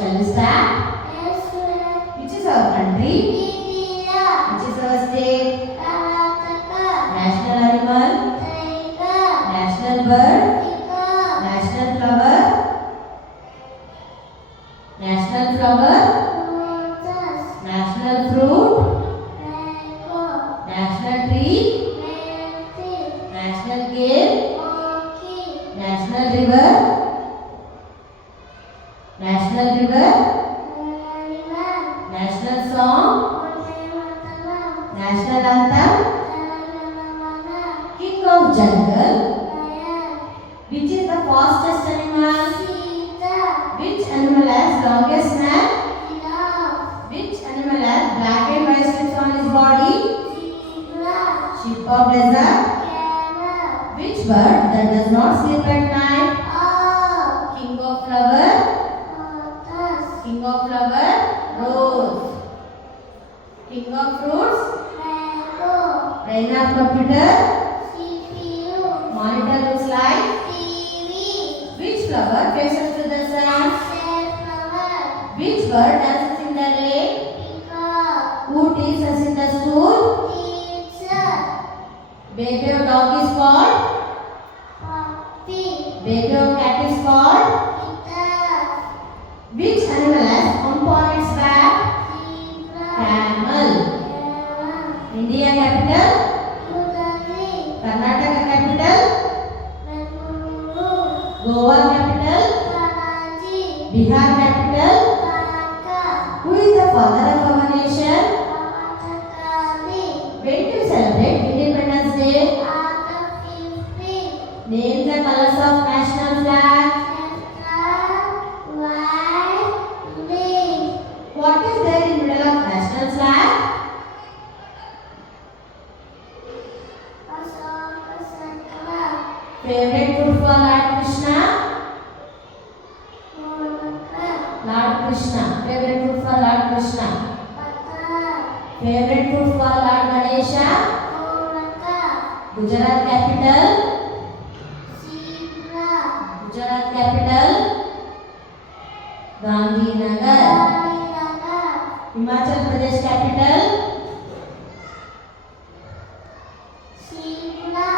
Shall we start? Yes, ma'am. Which is our country? India. Which is our state? Karnataka. National animal? Tiger. National bird? Peacock. National flower? National flower? Lotus. National fruit? Mango. National tree? Mantis. National game? Monkey. National river? National river? Animal. National song? Matalam. National anthem? Telangamana. King of jungle? Lion. Which is the fastest animal? Cheetah. Which animal has longest neck? Giraffe. Which animal has black and white stripes on his body? Zebra. Sheep of desert? Camel. Which bird that does not sleep at night? Owl. King of flower? Lotus. King of flower? Rose. King of fruits? Mango. Brain of computer? CPU. Monitor looks like? TV. Which flower faces to the sun? Safflower. Which bird dances in the rain? Peacock. Who teaches us in the school? Teacher. Baby of dog is called? Puppy. Baby of cat is called? Kitten. Which animal has hump on its back? Zebra. Camel. Elephant. India capital? New Delhi. Karnataka capital? Bengaluru. Goa capital? Karachi. Bihar capital? Dhaka. Who is the father of our nation? Mahatma When to celebrate Independence Day? August 15. Name the colors of national flag. White, green. What is there in middle of national flag? Ashoka Chakra. Favorite food for Lord Krishna? Monaca. Lord Krishna. Favorite food for Lord Krishna. Butter. Favorite food for Lord Ganesha? Monaca. Gujarat capital? Zebra. Gujarat capital? Gandhinagar. Garinada. Himachal Pradesh capital? Shimla.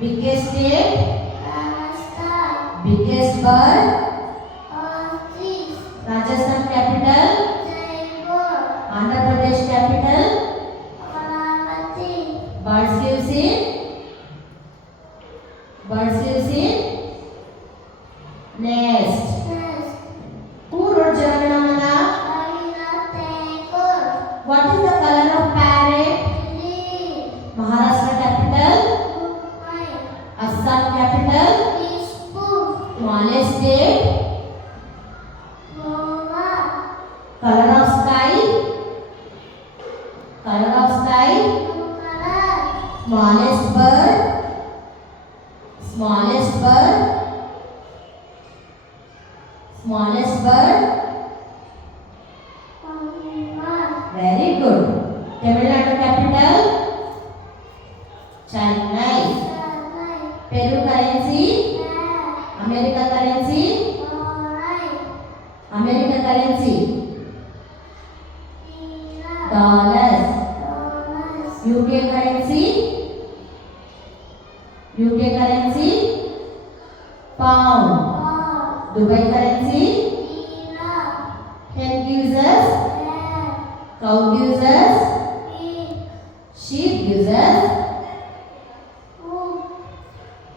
Biggest state? Rajasthan. Biggest bird? Ostrich. Rajasthan capital? Jaipur. Andhra Pradesh capital? Amaravati. Birds lives in? Birds lives in? Nest. Nest. Who wrote Janaganamana? Rabindranath Tagore. What is the color of parrot? Green. Maharashtra capital? Mumbai. Assam capital? Dishpur. Smallest state? Goa. Color of sky? Color of sky? Blue color. Smallest bird? Smallest bird? Smallest bird? Honeyman. Very good. Tamil Nadu capital? Chennai. Chennai. Peru currency? Red. America currency? Orange. America currency? Iran. Dollars. Dollars. UK currency? UK currency? Pound. Ball. Dubai currency? Lira. Hen gives us? Red. Cow gives us? Pig. Sheep gives us? Hook.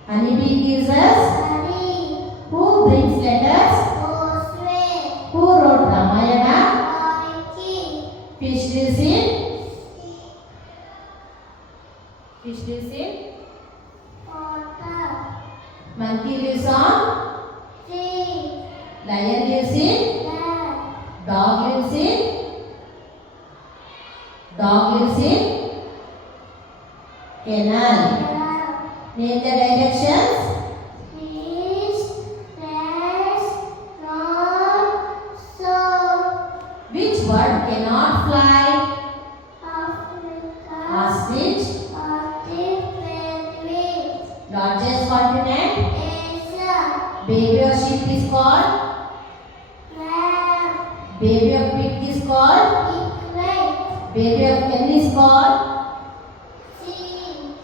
Honeybee gives us? Honey. Who brings letters? Osway. Who wrote Ramayana? Monkey. Fish lives in? Fish lives in? Water. Monkey lives on? Tree. Lion lives in? Lamb. Dog lives in? Dog lives in? Canal. Name the directions. East, west, north, south. Which bird cannot fly? Africa. Ostrich. Arctic penguin. Largest continent? Asia. Baby or sheep is called? Lamb. Baby of pig is called. Equate. Baby of hen is called. Sea.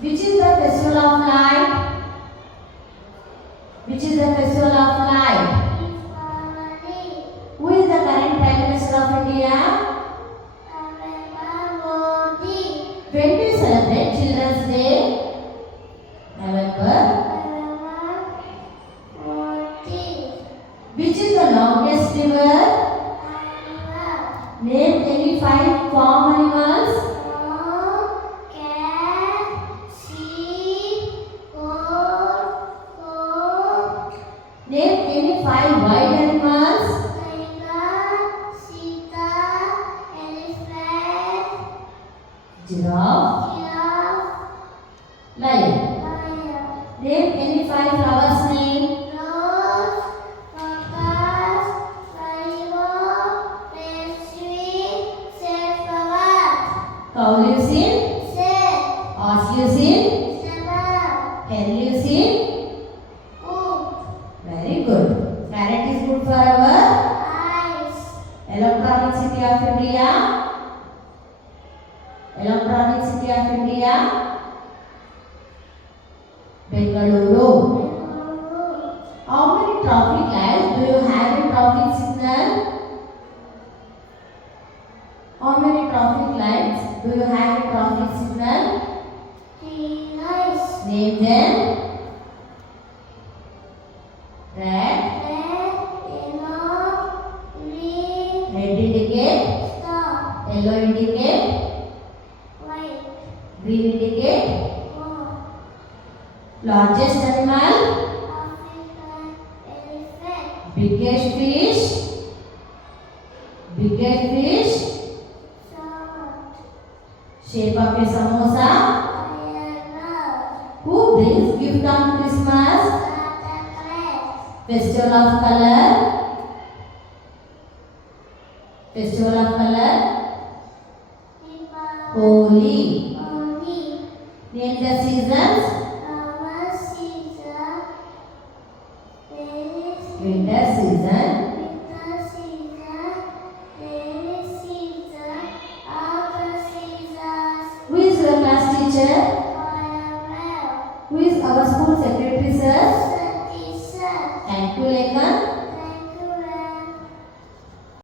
Which is the festival of light? Which is the festival of light? Diwali. Who is the current Prime Minister of India? Narendra Modi. When do you celebrate Children's Day? November. Narendra Modi. Which is the longest river? Narendra. Name any 5 farm animals. Cat. Sheep. Goat. Name any 5 wild animals. Tiger. Cheetah. Elephant. Giraffe. Giraffe. Lion. Lion. Name any 5 flowers name. Rose, lotus, rainbow, peasweed, safflower. Cow lives in. Set, Horse lives in. seven, Hen lives in. wood, Very good. Carrot is good for our eyes, electronic city of India. Electronic city of India. Bengaluru. Bengaluru. How many traffic lights do you have in traffic signal? How many traffic lights do you have in traffic signal? Three lights, Name them. Red. red, yellow, green, Red indicate. stop, Yellow indicate. white, Green indicate. goat, Largest animal. African elephant, Biggest fish. Biggest fish. short, Shape of a samosa. iron, Who brings gift on Christmas? Santa Claus, Festival of color. Festival of color.